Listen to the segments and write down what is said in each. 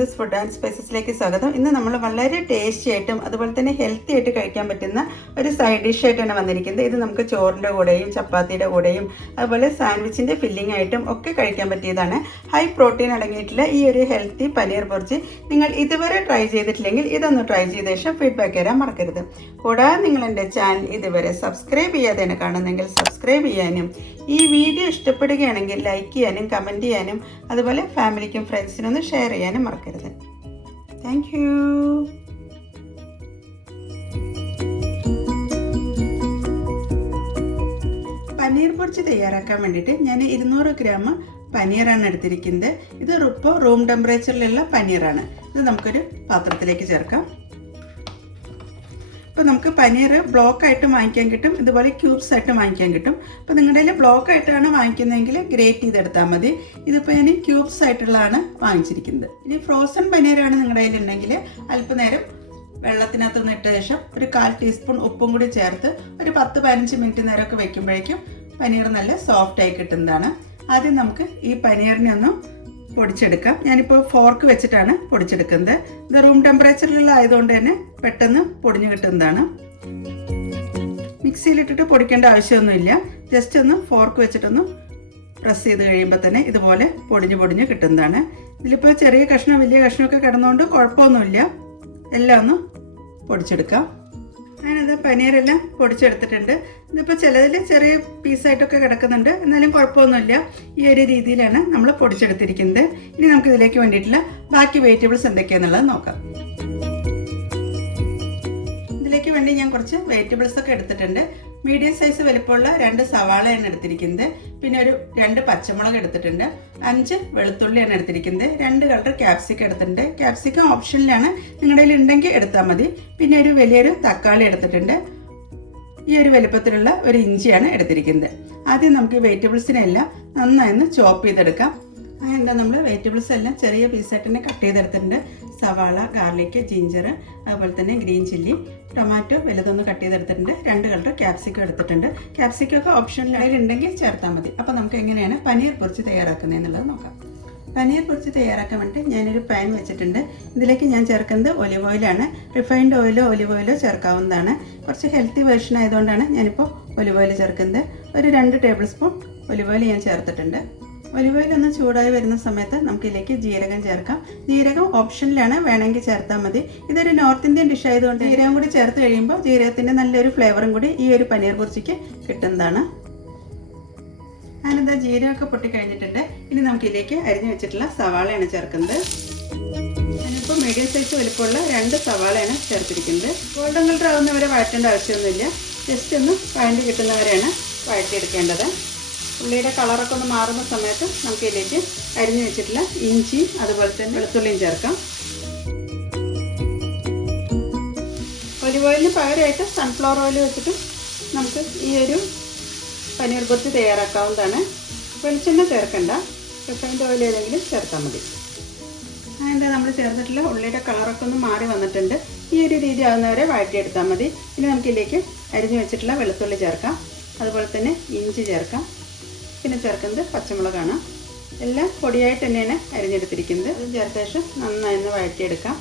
ബിന്ദുസ് food and സ്പൈസസിലേക്ക് സ്വാഗതം. ഇന്ന് നമ്മൾ വളരെ ടേസ്റ്റി ആയിട്ടും അതുപോലെ തന്നെ ഹെൽത്തി ആയിട്ട് കഴിക്കാൻ പറ്റുന്ന ഒരു സൈഡ് ഡിഷ് ആയിട്ടാണ് വന്നിരിക്കുന്നത്. ഇത് നമുക്ക് ചോറിൻ്റെ കൂടെയും ചപ്പാത്തിയുടെ കൂടെയും അതുപോലെ സാൻഡ്വിച്ചിൻ്റെ ഫില്ലിംഗ് ആയിട്ടും ഒക്കെ കഴിക്കാൻ പറ്റിയതാണ്. ഹൈ പ്രോട്ടീൻ അടങ്ങിയിട്ടുള്ള ഈ ഒരു ഹെൽത്തി പനീർ ബുർജി നിങ്ങൾ ഇതുവരെ ട്രൈ ചെയ്തിട്ടില്ലെങ്കിൽ ഇതൊന്ന് ട്രൈ ചെയ്ത ശേഷം ഫീഡ്ബാക്ക് തരാൻ മറക്കരുത്. കൂടാതെ നിങ്ങൾ എൻ്റെ ചാനൽ ഇതുവരെ സബ്സ്ക്രൈബ് ചെയ്യാതെയാണ് കാണുന്നെങ്കിൽ സബ്സ്ക്രൈബ് ചെയ്യാനും ഈ വീഡിയോ ഇഷ്ടപ്പെടുകയാണെങ്കിൽ ലൈക്ക് ചെയ്യാനും കമൻറ്റ് ചെയ്യാനും അതുപോലെ ഫാമിലിക്കും ഫ്രണ്ട്സിനൊന്ന് ഷെയർ ചെയ്യാനും മറക്കരുത്. Thank you. പനീർ ബുർജി തയ്യാറാക്കാൻ വേണ്ടിയിട്ട് ഞാൻ 200 ഗ്രാം പനീറാണ് എടുത്തിരിക്കുന്നത്. ഇത് ഇപ്പോൾ റൂം ടെമ്പറേച്ചറിലുള്ള പനീറാണ്. ഇത് നമുക്കൊരു പാത്രത്തിലേക്ക് ചേർക്കാം. അപ്പോൾ നമുക്ക് പനീർ ബ്ലോക്കായിട്ട് വാങ്ങിക്കാൻ കിട്ടും, ഇതുപോലെ ക്യൂബ്സ് ആയിട്ട് വാങ്ങിക്കാൻ കിട്ടും. അപ്പോൾ നിങ്ങളുടെ കയ്യിൽ ബ്ലോക്കായിട്ടാണ് വാങ്ങിക്കുന്നതെങ്കിൽ ഗ്രേറ്റ് ചെയ്തെടുത്താൽ മതി. ഇതിപ്പോൾ ഞാൻ ക്യൂബ്സ് ആയിട്ടുള്ളതാണ് വാങ്ങിച്ചിരിക്കുന്നത്. ഇനി ഫ്രോസൺ പനീറാണ് നിങ്ങളുടെ കയ്യിലുണ്ടെങ്കിൽ അല്പനേരം വെള്ളത്തിനകത്തൊന്ന് ഇട്ട ശേഷം ഒരു 1/4 ടീസ്പൂൺ ഉപ്പും കൂടി ചേർത്ത് ഒരു 10-15 മിനിറ്റ് നേരമൊക്കെ വെക്കുമ്പോഴേക്കും പനീർ നല്ല സോഫ്റ്റായി കിട്ടുന്നതാണ്. ആദ്യം നമുക്ക് ഈ പനീറിനെ ഒന്ന് പൊടിച്ചെടുക്കാം. ഞാനിപ്പോൾ ഫോർക്ക് വെച്ചിട്ടാണ് പൊടിച്ചെടുക്കുന്നത്. ഇത് റൂം ടെമ്പറേച്ചറിലുള്ള ആയതുകൊണ്ട് തന്നെ പെട്ടെന്ന് പൊടിഞ്ഞു കിട്ടുന്നതാണ്. മിക്സിയിലിട്ടിട്ട് പൊടിക്കേണ്ട ആവശ്യമൊന്നുമില്ല. ജസ്റ്റ് ഒന്ന് ഫോർക്ക് വെച്ചിട്ടൊന്ന് പ്രസ് ചെയ്ത് കഴിയുമ്പോൾ തന്നെ ഇതുപോലെ പൊടിഞ്ഞ് കിട്ടുന്നതാണ്. ഇതിലിപ്പോൾ ചെറിയ കഷ്ണം വലിയ കഷ്ണമൊക്കെ കിടന്നുകൊണ്ട് കുഴപ്പമൊന്നുമില്ല. എല്ലാം ഒന്ന് പൊടിച്ചെടുക്കാം. ഞാനത് പനീരെല്ലാം പൊടിച്ചെടുത്തിട്ടുണ്ട്. ഇതിപ്പോൾ ചിലതിൽ ചെറിയ പീസായിട്ടൊക്കെ കിടക്കുന്നുണ്ട്, എന്നാലും കുഴപ്പമൊന്നുമില്ല. ഈ ഒരു രീതിയിലാണ് നമ്മൾ പൊടിച്ചെടുത്തിരിക്കുന്നത്. ഇനി നമുക്കിതിലേക്ക് വേണ്ടിയിട്ടുള്ള ബാക്കി വെജിറ്റബിൾസ് എന്തൊക്കെയാണെന്നുള്ളത് നോക്കാം. ഇതിലേക്ക് വേണ്ടി ഞാൻ കുറച്ച് വെജിറ്റബിൾസ് ഒക്കെ എടുത്തിട്ടുണ്ട്. മീഡിയം സൈസ് വലുപ്പമുള്ള 2 സവാളയാണ് എടുത്തിരിക്കുന്നത്. പിന്നെ ഒരു 2 പച്ചമുളക് എടുത്തിട്ടുണ്ട്. 5 വെളുത്തുള്ളിയാണ് എടുത്തിരിക്കുന്നത്. 2 കളർ ക്യാപ്സിക്കം എടുത്തിട്ടുണ്ട്. ക്യാപ്സിക്കം ഓപ്ഷനിലാണ്, നിങ്ങളുടെ കയ്യിൽ ഉണ്ടെങ്കിൽ എടുത്താൽ മതി. പിന്നെ ഒരു വലിയൊരു തക്കാളി എടുത്തിട്ടുണ്ട്. ഈ ഒരു വലുപ്പത്തിലുള്ള ഒരു ഇഞ്ചിയാണ് എടുത്തിരിക്കുന്നത്. ആദ്യം നമുക്ക് ഈ വെജിറ്റബിൾസിനെല്ലാം നന്നായി ചോപ്പ് ചെയ്തെടുക്കാം. എന്താ നമ്മൾ വെജിറ്റബിൾസ് എല്ലാം ചെറിയ പീസായിട്ട് തന്നെ കട്ട് ചെയ്തെടുത്തിട്ടുണ്ട്. സവാള, ഗാർലിക്, ജിഞ്ചർ, അതുപോലെ തന്നെ ഗ്രീൻ ചില്ലി, ടൊമാറ്റോ വലുതൊന്ന് കട്ട് ചെയ്തെടുത്തിട്ടുണ്ട്. 2 കളർ ക്യാപ്സിക്കം എടുത്തിട്ടുണ്ട്. ക്യാപ്സിക്കം ഒക്കെ ഓപ്ഷനിൽ ഉണ്ടെങ്കിൽ ചേർത്താൽ മതി. അപ്പോൾ നമുക്ക് എങ്ങനെയാണ് പനീർ ബുർജി തയ്യാറാക്കുന്നത് എന്നുള്ളത് നോക്കാം. പനീർ ബുർജി തയ്യാറാക്കാൻ വേണ്ടി ഞാനൊരു പാൻ വെച്ചിട്ടുണ്ട്. ഇതിലേക്ക് ഞാൻ ചേർക്കുന്നത് ഒലിവ് ഓയിലാണ്. റിഫൈൻഡ് ഓയിലോ ഒലിവ് ഓയിലോ ചേർക്കാവുന്നതാണ്. കുറച്ച് ഹെൽത്തി വേർഷൻ ആയതുകൊണ്ടാണ് ഞാനിപ്പോൾ ഒലിവ് ഓയിൽ ചേർക്കുന്നത്. ഒരു 2 ടേബിൾ സ്പൂൺ ഒലിവ് ഓയിൽ ഞാൻ ചേർത്തിട്ടുണ്ട്. ഒലിവ് ഓയിൽ ഒന്ന് ചൂടായി വരുന്ന സമയത്ത് നമുക്കിതിലേക്ക് ജീരകം ചേർക്കാം. ജീരകം ഓപ്ഷനിലാണ്, വേണമെങ്കിൽ ചേർത്താൽ മതി. ഇതൊരു നോർത്ത് ഇന്ത്യൻ ഡിഷ് ആയതുകൊണ്ട് ജീരകം കൂടി ചേർത്ത് കഴിയുമ്പോൾ ജീരകത്തിൻ്റെ നല്ലൊരു ഫ്ലേവറും കൂടി ഈ ഒരു പനീർ ബുർജിക്ക് കിട്ടുന്നതാണ്. ഞാനിതാ ജീരകമൊക്കെ പൊട്ടിക്കഴിഞ്ഞിട്ടുണ്ട്. ഇനി നമുക്കിതിലേക്ക് അരിഞ്ഞു വെച്ചിട്ടുള്ള സവാളയാണ് ചേർക്കുന്നത്. ഞാനിപ്പോൾ മീഡിയം സൈസ് വലുപ്പമുള്ള 2 സവാളയാണ് ചേർത്തിരിക്കുന്നത്. ഗോൾഡൻ കളർ ആവുന്നവരെ വഴറ്റേണ്ട ആവശ്യമൊന്നുമില്ല. ജസ്റ്റ് ഒന്ന് വഴണ്ടി കിട്ടുന്നവരെയാണ് വഴറ്റിയെടുക്കേണ്ടത്. ഉള്ളിയുടെ കളറൊക്കെ ഒന്ന് മാറുന്ന സമയത്ത് നമുക്കിതിലേക്ക് അരിഞ്ഞു വെച്ചിട്ടുള്ള ഇഞ്ചിയും അതുപോലെ തന്നെ വെളുത്തുള്ളിയും ചേർക്കാം. ഒലിവ് ഓയിലിന് പകരമായിട്ട് സൺഫ്ലവർ ഓയിൽ വെച്ചിട്ട് നമുക്ക് ഈ ഒരു പനീർ ബുർജി തയ്യാറാക്കാവുന്നതാണ്. വെളിച്ചെണ്ണ ചേർക്കണ്ട, റിഫൈൻഡ് ഓയിൽ ഏതെങ്കിലും ചേർത്താൽ മതി. അതിൻ്റെ നമ്മൾ ചേർത്തിട്ടുള്ള ഉള്ളിയുടെ കളറൊക്കെ ഒന്ന് മാറി വന്നിട്ടുണ്ട്. ഈ ഒരു രീതി ആകുന്നവരെ വഴറ്റിയെടുത്താൽ മതി. ഇനി നമുക്കിതിലേക്ക് അരിഞ്ഞു വെച്ചിട്ടുള്ള വെളുത്തുള്ളി ചേർക്കാം. അതുപോലെ തന്നെ ഇഞ്ചി ചേർക്കാം. പിന്നെ ചേർക്കുന്നത് പച്ചമുളകാണ്. എല്ലാം പൊടിയായിട്ട് തന്നെയാണ് അരിഞ്ഞെടുത്തിരിക്കുന്നത്. അത് ചേർത്ത ശേഷം നന്നായി ഒന്ന് വഴറ്റിയെടുക്കാം.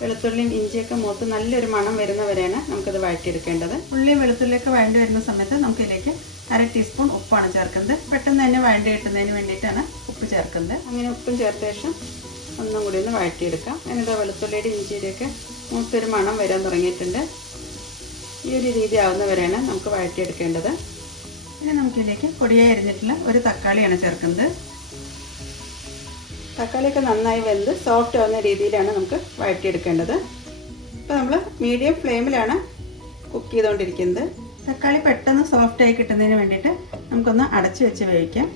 വെളുത്തുള്ളിയും ഇഞ്ചിയൊക്കെ മൂത്ത് നല്ലൊരു മണം വരുന്നവരെയാണ് നമുക്കത് വഴറ്റിയെടുക്കേണ്ടത്. ഉള്ളിയും വെളുത്തുള്ളിയൊക്കെ വഴണ്ടി വരുന്ന സമയത്ത് നമുക്കിതിലേക്ക് 1/2 ടീസ്പൂൺ ഉപ്പാണ് ചേർക്കുന്നത്. പെട്ടെന്ന് തന്നെ വഴണ്ടി കിട്ടുന്നതിന് വേണ്ടിയിട്ടാണ് ഉപ്പ് ചേർക്കുന്നത്. അങ്ങനെ ഉപ്പും ചേർത്ത ശേഷം ഒന്നും കൂടി ഒന്ന് വഴറ്റിയെടുക്കാം. അതിനിതാ വെളുത്തുള്ളിയുടെ ഇഞ്ചിയുടെയൊക്കെ മൂത്തൊരു മണം വരാൻ തുടങ്ങിയിട്ടുണ്ട്. ഈ ഒരു രീതി ആവുന്നവരെയാണ് നമുക്ക് വഴറ്റിയെടുക്കേണ്ടത്. ഇനി നമുക്കിതിലേക്ക് പൊടിയായി അരിഞ്ഞിട്ടുള്ള ഒരു തക്കാളിയാണ് ചേർക്കുന്നത്. തക്കാളിയൊക്കെ നന്നായി വെന്ത് സോഫ്റ്റ് ആവുന്ന രീതിയിലാണ് നമുക്ക് വഴറ്റിയെടുക്കേണ്ടത്. ഇപ്പോൾ നമ്മൾ മീഡിയം ഫ്ലെയിമിലാണ് കുക്ക് ചെയ്തുകൊണ്ടിരിക്കുന്നത്. തക്കാളി പെട്ടെന്ന് സോഫ്റ്റായി കിട്ടുന്നതിന് വേണ്ടിയിട്ട് നമുക്കൊന്ന് അടച്ചു വെച്ച് വേവിക്കാം.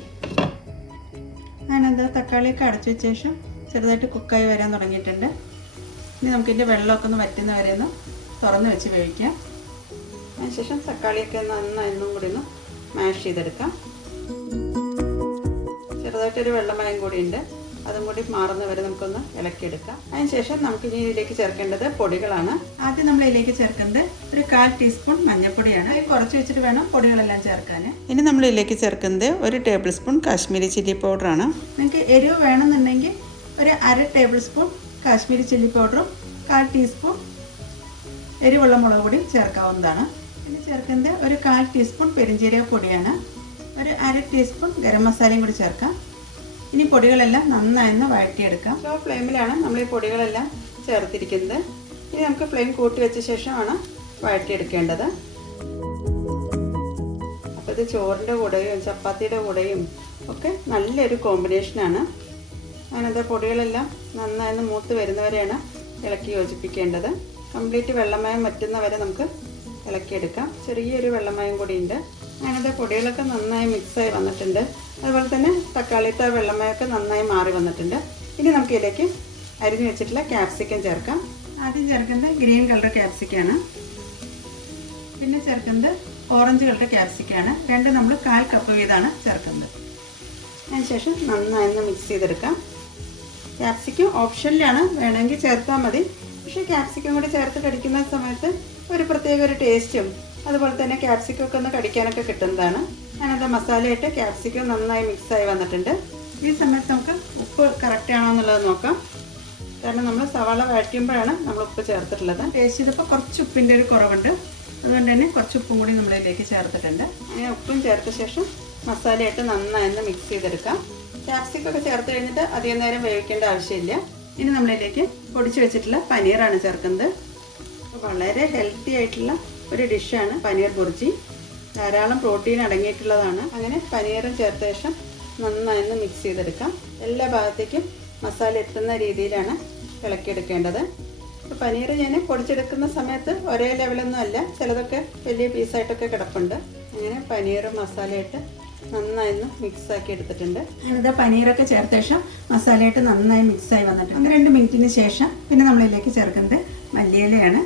അതിനെന്താ തക്കാളിയൊക്കെ അടച്ചു വെച്ച ശേഷം ചെറുതായിട്ട് കുക്കായി വരാൻ തുടങ്ങിയിട്ടുണ്ട്. ഇനി നമുക്കിതിൻ്റെ വെള്ളമൊക്കെ ഒന്ന് വറ്റുന്നവരെ ഒന്ന് തുറന്ന് വെച്ച് വേവിക്കാം. അതിനുശേഷം തക്കാളിയൊക്കെ നന്നായി ഒന്നും കൂടി ഒന്ന് മാഷ് ചെയ്തെടുക്കാം. ചെറുതായിട്ടൊരു വെള്ളമയം കൂടിയുണ്ട്, അതും കൂടി മാറുന്നവരെ നമുക്കൊന്ന് ഇളക്കിയെടുക്കാം. അതിനുശേഷം നമുക്ക് ഇനി ഇതിലേക്ക് ചേർക്കേണ്ടത് പൊടികളാണ്. ആദ്യം നമ്മൾ ഇതിലേക്ക് ചേർക്കുന്നത് ഒരു 1/4 ടീസ്പൂൺ മഞ്ഞൾപ്പൊടിയാണ്. അത് കുറച്ച് വെച്ചിട്ട് വേണം പൊടികളെല്ലാം ചേർക്കാൻ. ഇനി നമ്മൾ ഇതിലേക്ക് ചേർക്കുന്നത് 1 ടേബിൾ സ്പൂൺ കാശ്മീരി ചില്ലി പൗഡറാണ്. നിങ്ങൾക്ക് എരിവ് വേണമെന്നുണ്ടെങ്കിൽ ഒരു 1/2 ടേബിൾ സ്പൂൺ കാശ്മീരി ചില്ലി പൗഡറും 1/4 ടീസ്പൂൺ എരിവുള്ള മുളക് പൊടി ചേർക്കാവുന്നതാണ്. പിന്നെ ചേർക്കുന്നത് ഒരു 1/4 ടീസ്പൂൺ പെരിഞ്ജീരക പൊടിയാണ്. ഒരു 1/2 ടീസ്പൂൺ ഗരം മസാലയും കൂടി ചേർക്കാം. ഇനി പൊടികളെല്ലാം നന്നായി വഴറ്റിയെടുക്കാം. ലോ ഫ്ലെയിമിലാണ് നമ്മൾ ഈ പൊടികളെല്ലാം ചേർത്തിരിക്കുന്നത്. ഇനി നമുക്ക് ഫ്ലെയിം കൂട്ടി വെച്ച ശേഷമാണ് വഴറ്റിയെടുക്കേണ്ടത്. അപ്പോൾ ഇത് ചോറിൻ്റെ കൂടെയും ചപ്പാത്തിയുടെ കൂടെയും ഒക്കെ നല്ലൊരു കോമ്പിനേഷനാണ്. അങ്ങനത്തെ പൊടികളെല്ലാം നന്നായി മൂത്ത് വരുന്നവരെയാണ് ഇളക്കി യോജിപ്പിക്കേണ്ടത്. കംപ്ലീറ്റ് വെള്ളമയം വറ്റുന്നവരെ നമുക്ക് ഇളക്കിയെടുക്കാം. ചെറിയൊരു വെള്ളമയം കൂടിയുണ്ട്. അങ്ങനത്തെ പൊടികളൊക്കെ നന്നായി മിക്സായി വന്നിട്ടുണ്ട്. അതുപോലെ തന്നെ തക്കാളിത്തെ വെള്ളമയമൊക്കെ നന്നായി മാറി വന്നിട്ടുണ്ട്. ഇനി നമുക്ക് ഇതിലേക്ക് അരിഞ്ഞു വെച്ചിട്ടുള്ള ക്യാപ്സിക്കം ചേർക്കാം. ആദ്യം ചേർക്കുന്നത് ഗ്രീൻ കളർ ക്യാപ്സിക്കാണ്. പിന്നെ ചേർക്കുന്നത് ഓറഞ്ച് കളർ ക്യാപ്സിക്കാണ്. രണ്ട് നമ്മൾ 1/4 കപ്പ് വീതമാണ് ചേർക്കുന്നത്. അതിനുശേഷം നന്നായി മിക്സ് ചെയ്തെടുക്കാം. ക്യാപ്സിക്കം ഓപ്ഷനിലാണ്, വേണമെങ്കിൽ ചേർത്താൽ മതി. പക്ഷേ ക്യാപ്സിക്കം കൂടി ചേർത്ത് കടിക്കുന്ന സമയത്ത് ഒരു പ്രത്യേക ഒരു ടേസ്റ്റും അതുപോലെ തന്നെ ക്യാപ്സിക്കം ഒക്കെ ഒന്ന് കടിക്കാനൊക്കെ കിട്ടുന്നതാണ്. അങ്ങനത്തെ മസാലയായിട്ട് ക്യാപ്സിക്കം നന്നായി മിക്സായി വന്നിട്ടുണ്ട്. ഈ സമയത്ത് നമുക്ക് ഉപ്പ് കറക്റ്റ് ആണോ എന്നുള്ളത് നോക്കാം. കാരണം നമ്മൾ സവാള വഴറ്റുമ്പോഴാണ് നമ്മൾ ഉപ്പ് ചേർത്തിട്ടുള്ളത്. ടേസ്റ്റ് ചെയ്തപ്പോൾ കുറച്ച് ഉപ്പിൻ്റെ ഒരു കുറവുണ്ട്. അതുകൊണ്ട് തന്നെ കുറച്ച് ഉപ്പും കൂടി നമ്മളിതിലേക്ക് ചേർത്തിട്ടുണ്ട്. അങ്ങനെ ഉപ്പും ചേർത്ത ശേഷം മസാലയായിട്ട് നന്നായി മിക്സ് ചെയ്തെടുക്കാം. ക്യാപ്സിക്കം ഒക്കെ ചേർത്ത് കഴിഞ്ഞിട്ട് അധികം നേരം വേവിക്കേണ്ട ആവശ്യമില്ല. ഇനി നമ്മളിതിലേക്ക് പൊടിച്ച് വെച്ചിട്ടുള്ള പനീറാണ് ചേർക്കുന്നത്. വളരെ ഹെൽത്തി ആയിട്ടുള്ള ഒരു ഡിഷാണ് പനീർ ബുർജി. ധാരാളം പ്രോട്ടീൻ അടങ്ങിയിട്ടുള്ളതാണ്. അങ്ങനെ പനീറും ചേർത്ത ശേഷം നന്നായി മിക്സ് ചെയ്തെടുക്കാം. എല്ലാ ഭാഗത്തേക്കും മസാല എത്തുന്ന രീതിയിലാണ് ഇളക്കിയെടുക്കേണ്ടത്. അപ്പോൾ പനീർ ഞാൻ പൊടിച്ചെടുക്കുന്ന സമയത്ത് ഒരേ ലെവലൊന്നും അല്ല, ചിലതൊക്കെ വലിയ പീസായിട്ടൊക്കെ കിടപ്പുണ്ട്. അങ്ങനെ പനീറും മസാലയിട്ട് നന്നായി മിക്സാക്കി എടുത്തിട്ടുണ്ട്. ഞാനിത് പനീറൊക്കെ ചേർത്ത ശേഷം മസാലയായിട്ട് നന്നായി മിക്സായി വന്നിട്ടുണ്ട്. 2 മിനിറ്റിന് ശേഷം പിന്നെ നമ്മളിതിലേക്ക് ചേർക്കുന്നത് മല്ലിയിലയാണ്.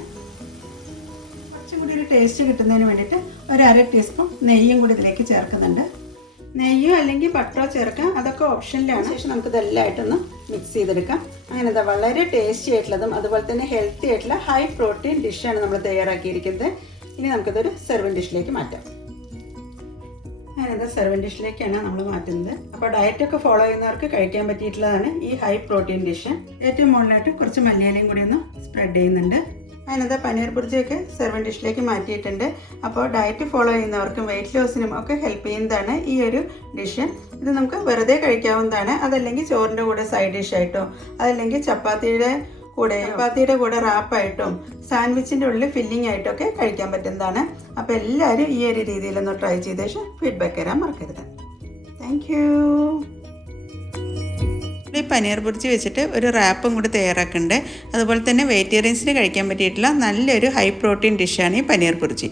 കുറച്ചും കൂടി ഒരു ടേസ്റ്റ് കിട്ടുന്നതിന് വേണ്ടിയിട്ട് ഒരു 1/2 ടീസ്പൂൺ നെയ്യും കൂടി ഇതിലേക്ക് ചേർക്കുന്നുണ്ട്. നെയ്യോ അല്ലെങ്കിൽ ബട്ടറോ ചേർക്കാം, അതൊക്കെ ഓപ്ഷനിലാണ്. ശേഷം നമുക്ക് ഇതെല്ലാമായിട്ടൊന്ന് മിക്സ് ചെയ്തെടുക്കാം. അങ്ങനെ വളരെ ടേസ്റ്റി ആയിട്ടുള്ളതും അതുപോലെ തന്നെ ഹെൽത്തി ആയിട്ടുള്ള ഹൈ പ്രോട്ടീൻ ഡിഷാണ് നമ്മൾ തയ്യാറാക്കിയിരിക്കുന്നത്. ഇനി നമുക്കിതൊരു സെർവിങ് ഡിഷിലേക്ക് മാറ്റാം. അങ്ങനത്തെ സെർവിങ് ഡിഷിലേക്കാണ് നമ്മൾ മാറ്റുന്നത്. അപ്പോൾ ഡയറ്റൊക്കെ ഫോളോ ചെയ്യുന്നവർക്ക് കഴിക്കാൻ പറ്റിയിട്ടുള്ളതാണ് ഈ ഹൈ പ്രോട്ടീൻ ഡിഷ്. ഏറ്റവും മുകളിലായിട്ട് കുറച്ച് മല്ലിയിലയും കൂടി ഒന്ന് സ്പ്രെഡ് ചെയ്യുന്നുണ്ട്. അതിനകത്ത് പനീർ ബുർജിയൊക്കെ സെർവിങ് ഡിഷിലേക്ക് മാറ്റിയിട്ടുണ്ട്. അപ്പോൾ ഡയറ്റ് ഫോളോ ചെയ്യുന്നവർക്കും വെയിറ്റ് ലോസിനും ഒക്കെ ഹെൽപ്പ് ചെയ്യുന്നതാണ് ഈ ഒരു ഡിഷ്. ഇത് നമുക്ക് വെറുതെ കഴിക്കാവുന്നതാണ്. അതല്ലെങ്കിൽ ചോറിൻ്റെ കൂടെ സൈഡ് ഡിഷായിട്ടോ, അതല്ലെങ്കിൽ ചപ്പാത്തിയുടെ കൂടെ റാപ്പായിട്ടും സാൻഡ്വിച്ചിൻ്റെ ഉള്ളിൽ ഫില്ലിംഗ് ആയിട്ടൊക്കെ കഴിക്കാൻ പറ്റുന്നതാണ്. അപ്പോൾ എല്ലാവരും ഈ ഒരു രീതിയിലൊന്ന് ട്രൈ ചെയ്ത ശേഷം ഫീഡ്ബാക്ക് തരാൻ മറക്കരുത്. Thank you. ഈ പനീർ ബുർജി വെച്ചിട്ട് ഒരു റാപ്പും കൂടി തയ്യാറാക്കുന്നുണ്ട്. അതുപോലെ തന്നെ വെജിറ്റേറിയൻസിന് കഴിക്കാൻ പറ്റിയിട്ടുള്ള നല്ലൊരു ഹൈ പ്രോട്ടീൻ ഡിഷാണ് ഈ പനീർ ബുർജി.